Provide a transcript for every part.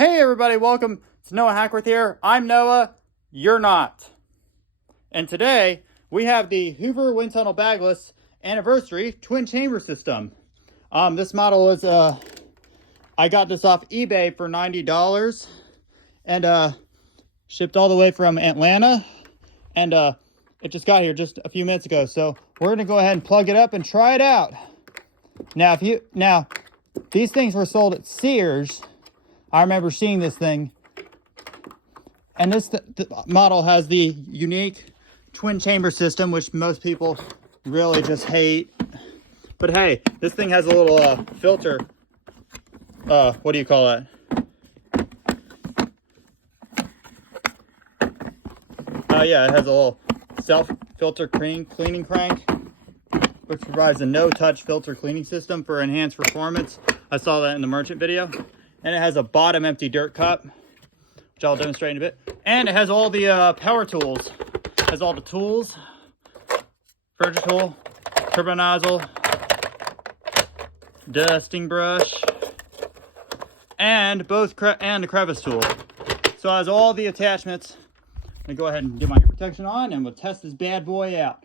Hey everybody, welcome to Noah Hackworth here. I'm Noah, you're not. And today we have the Hoover WindTunnel Bagless anniversary twin chamber system. This model is I got this off eBay for $90 and shipped all the way from Atlanta, and it just got here just a few minutes ago. So we're gonna go ahead and plug it up and try it out. Now these things were sold at Sears. I remember seeing this thing, and this model has the unique twin chamber system, which most people really just hate. But hey, this thing has a little filter. What do you call that? Yeah, it has a little self-filter cleaning crank, which provides a no-touch filter cleaning system for enhanced performance. I saw that in the merchant video. And it has a bottom empty dirt cup, which I'll demonstrate in a bit. And it has all the power tools. It has all the tools: furniture tool, turbo nozzle, dusting brush, and the crevice tool. So it has all the attachments. I'm gonna go ahead and get my ear protection on, and we'll test this bad boy out.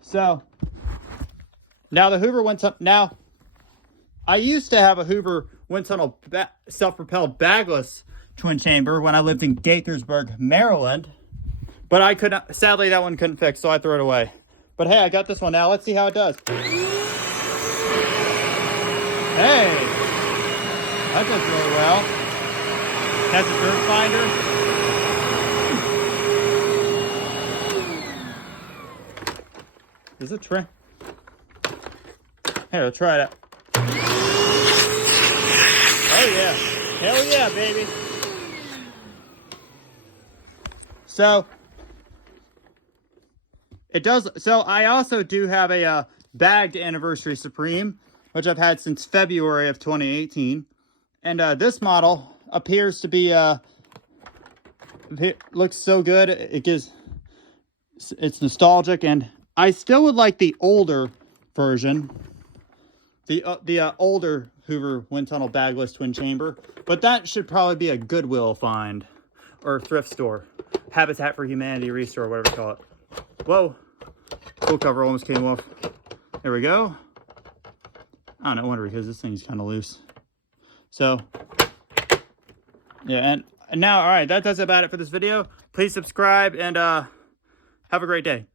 So now the Hoover WindTunnel. I used to have a Hoover WindTunnel self-propelled Bagless twin chamber when I lived in Gaithersburg, Maryland, but I could not, sadly that one couldn't fix, so I threw it away. But hey, I got this one now. Let's see how it does. Hey, that does really well. That's a dirt finder. Is it trim? Here, let's try it out. Oh yeah, hell yeah, baby. So it does. So I also do have a bagged Anniversary Supreme, which I've had since February of 2018, and this model appears to be looks so good. It's nostalgic, and I still would like the older version. The older Hoover WindTunnel Bagless twin chamber, but that should probably be a Goodwill find or thrift store, Habitat for Humanity restore, whatever you call it. Whoa, full cover almost came off. There we go. I don't wonder, because this thing's kind of loose. So yeah, and now, all right, that does about it for this video. Please subscribe, and have a great day.